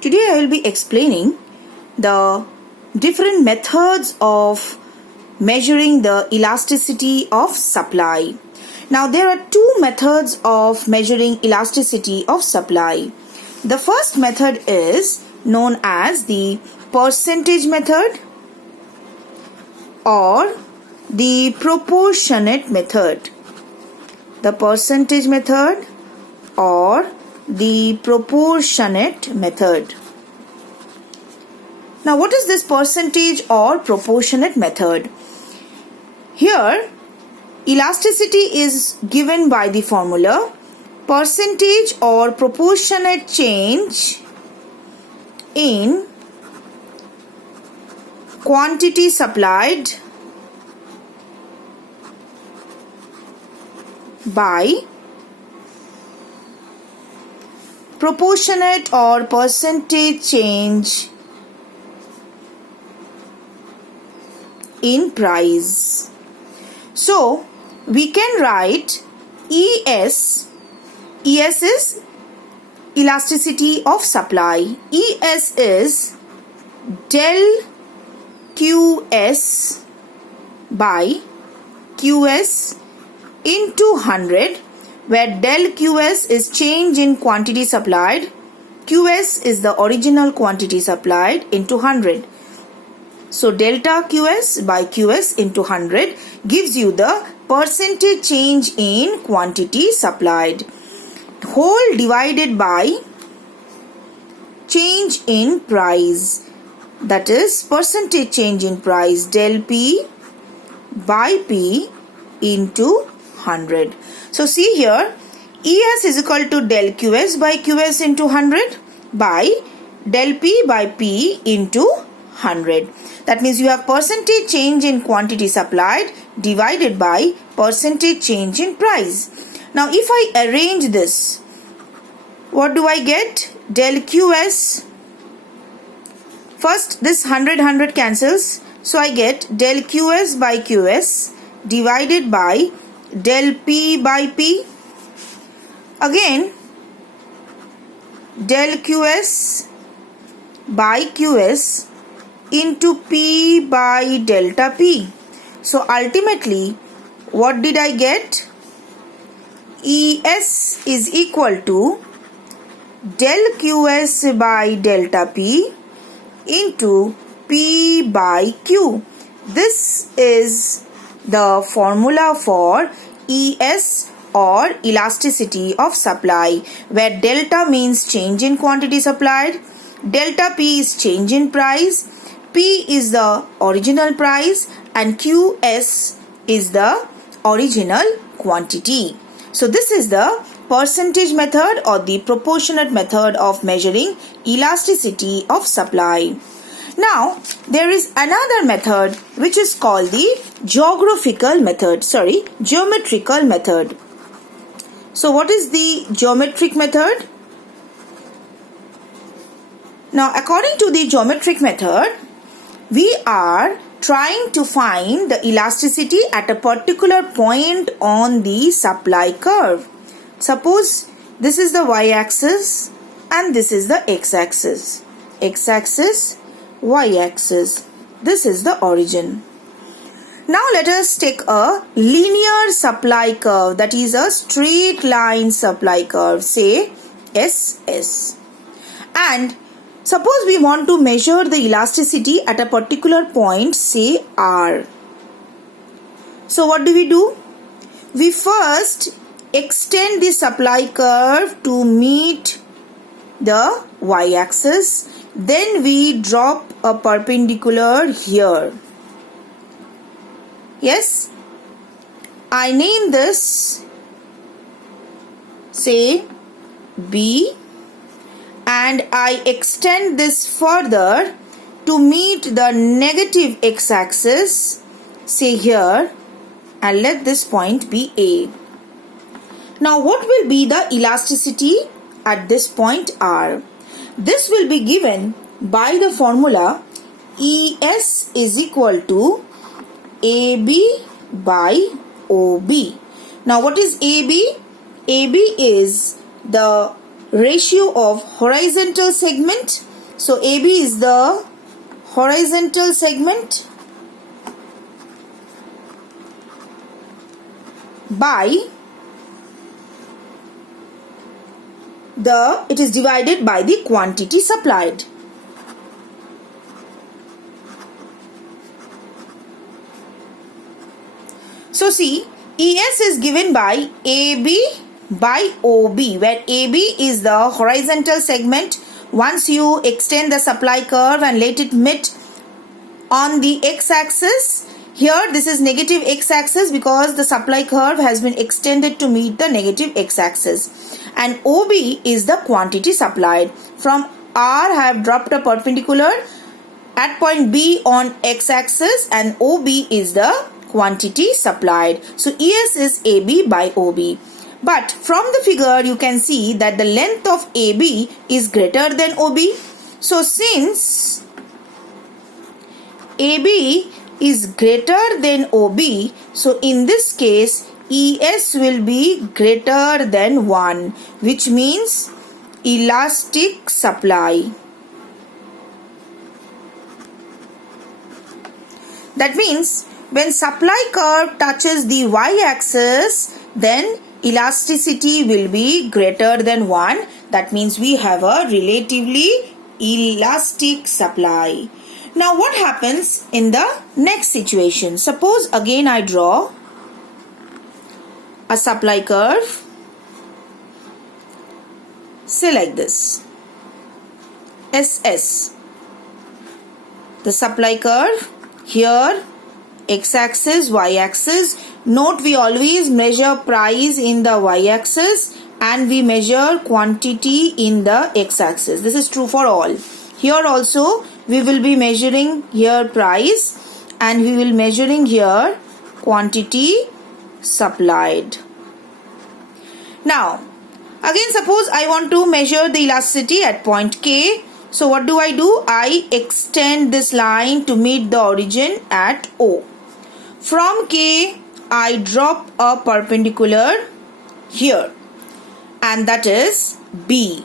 Today I will be explaining the different methods of measuring the elasticity of supply. Now there are two methods of measuring elasticity of supply. The first method is known as the percentage method or the proportionate method. The percentage method or the proportionate method. Now what is this percentage or proportionate method? Here elasticity is given by the formula percentage or proportionate change in quantity supplied by proportionate or percentage change in price. So we can write ES. ES is elasticity of supply. ES is del QS by QS into 100, where del QS is change in quantity supplied. QS is the original quantity supplied into 100. So delta QS by QS into 100 gives you the percentage change in quantity supplied. Whole divided by change in price. That is percentage change in price, del P by P into 100. So see here, ES is equal to del QS by QS into 100 by del P by P into 100. That means you have percentage change in quantity supplied divided by percentage change in price. Now if I arrange this, what do I get? Del QS. First this 100 cancels. So I get del QS by QS divided by del P by P. Again del QS by QS into P by delta P. So ultimately what did I get? ES is equal to del QS by delta P into P by Q. This is the formula for ES or elasticity of supply, where delta means change in quantity supplied, delta P is change in price, P is the original price and QS is the original quantity. So this is the percentage method or the proportionate method of measuring elasticity of supply. Now there is another method which is called the geometrical method. So what is the geometric method? Now according to the geometric method, we are trying to find the elasticity at a particular point on the supply curve. Suppose this is the y-axis and this is the x-axis. X-axis, y-axis. This is the origin. Now let us take a linear supply curve, that is a straight line supply curve, say SS. And suppose we want to measure the elasticity at a particular point, say R. So what do? We first extend the supply curve to meet the y-axis. Then we drop a perpendicular here. Yes, I name this, say B, and I extend this further to meet the negative x-axis, say here, and let this point be A. Now what will be the elasticity at this point R? This will be given by the formula ES is equal to AB by OB. Now what is AB? AB is the ratio of horizontal segment So AB is the horizontal segment by it is divided by the quantity supplied. So see, ES is given by AB by OB, where AB is the horizontal segment. Once you extend the supply curve and let it meet on the x-axis, here this is negative x-axis because the supply curve has been extended to meet the negative x-axis. And OB is the quantity supplied. From R I have dropped a perpendicular at point B on x-axis, and OB is the quantity supplied. So ES is AB by OB. But from the figure you can see that the length of AB is greater than OB. So since AB is greater than OB, so in this case ES will be greater than 1, which means elastic supply. That means when supply curve touches the y-axis, then elasticity will be greater than 1. That means we have a relatively elastic supply. Now what happens in the next situation? Suppose again I draw a supply curve, say like this, SS. The supply curve here, x-axis, y-axis. Note we always measure price in the y-axis and we measure quantity in the x-axis. This is true for all. Here also we will be measuring here price and we will measuring here quantity supplied. Now again suppose I want to measure the elasticity at point K. So what do? I extend this line to meet the origin at O. From K I drop a perpendicular here, and that is B.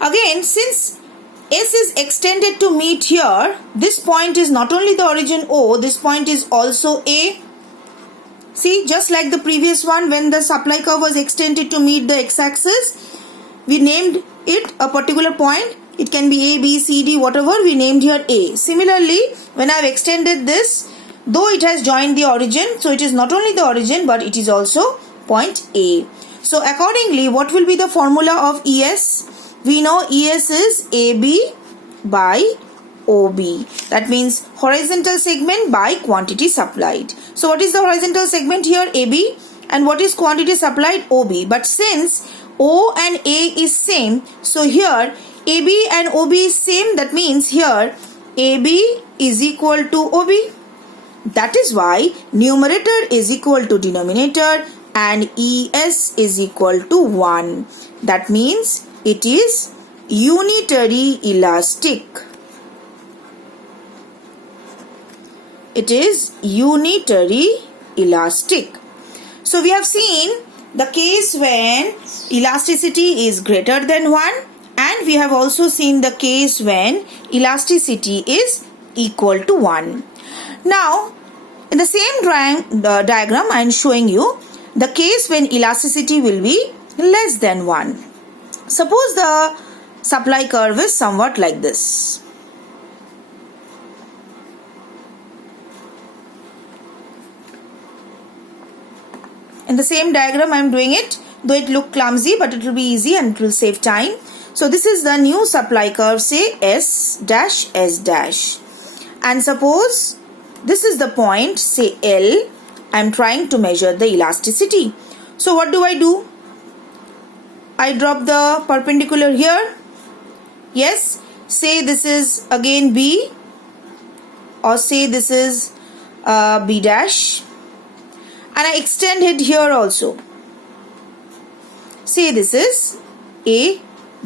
Again, since S is extended to meet here, this point is not only the origin O, this point is also A. See, just like the previous one, when the supply curve was extended to meet the x-axis, we named it a particular point. It can be A, B, C, D, whatever, we named here A. Similarly, when I have extended this, though it has joined the origin, so it is not only the origin but it is also point A. So accordingly, what will be the formula of ES? We know ES is AB by OB. That means horizontal segment by quantity supplied. So what is the horizontal segment here? AB. And what is quantity supplied? OB. But since O and A is same, so here AB and OB is same. That means here AB is equal to OB. That is why numerator is equal to denominator and ES is equal to 1. That means it is unitary elastic. It is unitary elastic. So we have seen the case when elasticity is greater than 1, and we have also seen the case when elasticity is equal to 1. Now, in the same diagram, I am showing you the case when elasticity will be less than 1. Suppose the supply curve is somewhat like this. In the same diagram, I am doing it, though it look clumsy, but it will be easy and it will save time. So this is the new supply curve, say S dash S dash. And suppose this is the point, say L. I am trying to measure the elasticity. So what do? I drop the perpendicular here. Yes, say this is again B, or say this is B dash. And I extend it here also. Say this is A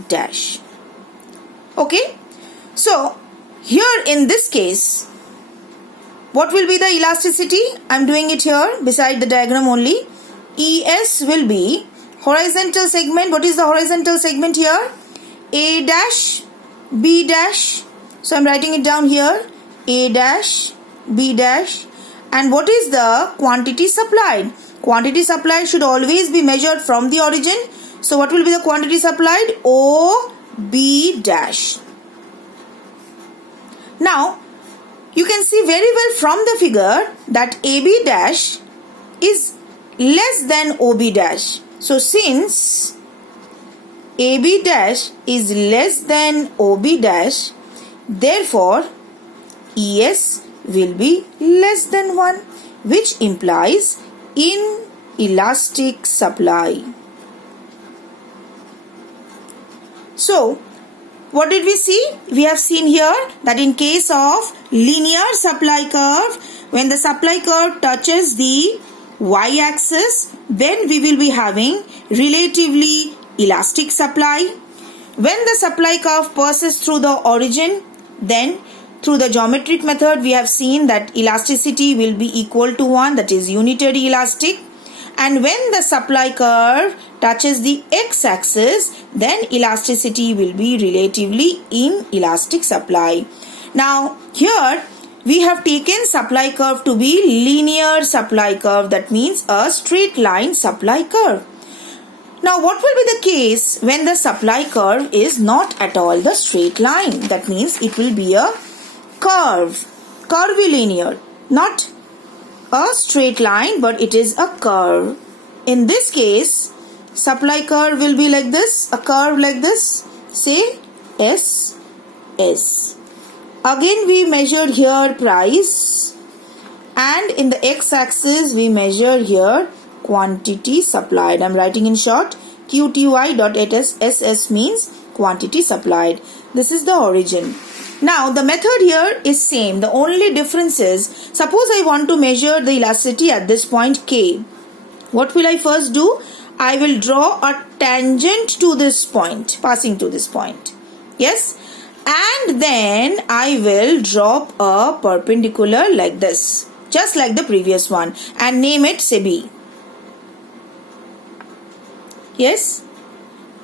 dash. Okay. So here in this case, what will be the elasticity? I am doing it here beside the diagram only. ES will be horizontal segment. What is the horizontal segment here? A dash B dash. So I'm writing it down here. A dash, B dash. And what is the quantity supplied? Quantity supplied should always be measured from the origin. So what will be the quantity supplied? O, B dash. Now, you can see very well from the figure that AB dash is less than OB dash. So since AB dash is less than OB dash, therefore ES will be less than 1, which implies inelastic supply. So, what did we see? We have seen here that in case of linear supply curve, when the supply curve touches the y-axis, then we will be having relatively elastic supply. When the supply curve passes through the origin, then through the geometric method we have seen that elasticity will be equal to 1, that is unitary elastic. And when the supply curve touches the x-axis, then elasticity will be relatively inelastic supply. Now here we have taken supply curve to be linear supply curve, that means a straight line supply curve. Now what will be the case when the supply curve is not at all the straight line? That means it will be a curve, curvilinear, not a straight line, but it is a curve. In this case, supply curve will be like this, a curve like this, say S, S. Again we measured here price, and in the x-axis we measure here quantity supplied. I am writing in short, QTY.SS means quantity supplied. This is the origin. Now the method here is same. The only difference is, suppose I want to measure the elasticity at this point K. What will I first do? I will draw a tangent to this point, passing to this point. Yes? And then I will drop a perpendicular like this, just like the previous one, and name it say B. Yes?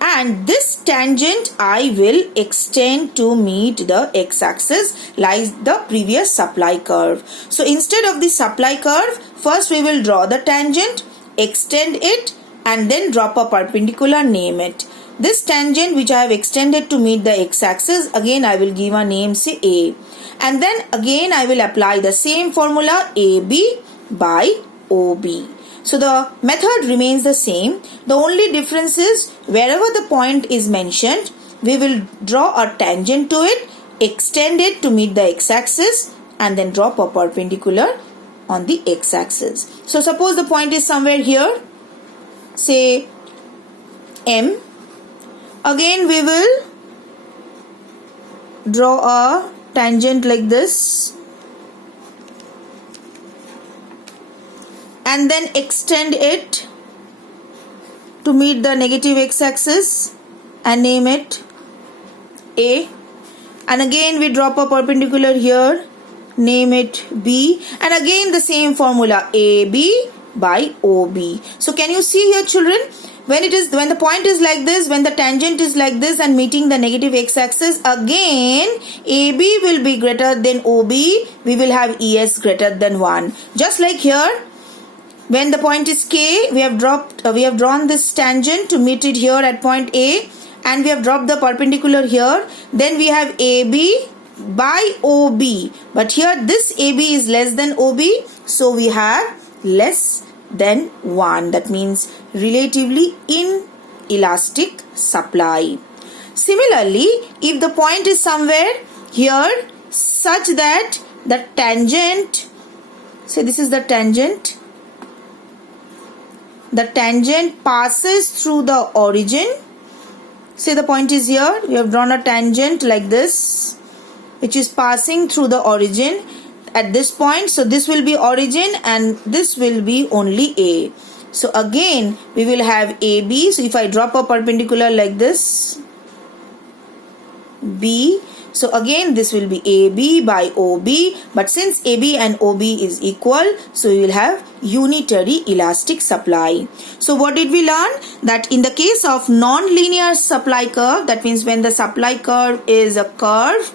And this tangent I will extend to meet the x-axis like the previous supply curve. So instead of the supply curve, first we will draw the tangent, extend it, and then drop a perpendicular, name it. This tangent which I have extended to meet the x-axis, again I will give a name, say A. And then again I will apply the same formula, AB by OB. So the method remains the same. The only difference is wherever the point is mentioned, we will draw a tangent to it, extend it to meet the x-axis, and then drop a perpendicular on the x-axis. So suppose the point is somewhere here, say M. Again we will draw a tangent like this, and then extend it to meet the negative x-axis and name it A. And again we drop a perpendicular here, name it B, and again the same formula, AB by OB. So can you see here children, when the point is like this, when the tangent is like this and meeting the negative x-axis, again AB will be greater than OB, we will have ES greater than 1. Just like here, when the point is K, we have drawn this tangent to meet it here at point A, and we have dropped the perpendicular here. Then we have AB by OB, but here this AB is less than OB, so we have less than 1. That means relatively inelastic supply. Similarly, if the point is somewhere here such that the tangent, say this is the tangent, the tangent passes through the origin. Say the point is here, we have drawn a tangent like this, which is passing through the origin at this point. So this will be origin and this will be only A. So again we will have AB. So if I drop a perpendicular like this, B, So again this will be AB by OB, but since AB and OB is equal, so you will have unitary elastic supply. So what did we learn? That in the case of non-linear supply curve, that means when the supply curve is a curve,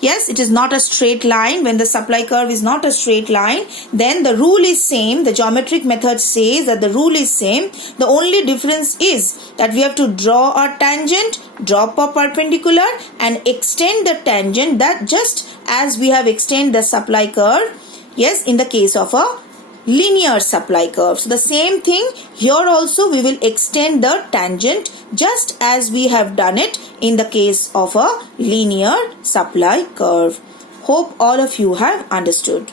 yes, it is not a straight line. When the supply curve is not a straight line, then the rule is same. The geometric method says that the rule is same. The only difference is that we have to draw a tangent, drop a perpendicular and extend the tangent, that just as we have extended the supply curve, yes, in the case of a linear supply curve. So the same thing here also, we will extend the tangent just as we have done it in the case of a linear supply curve. Hope all of you have understood.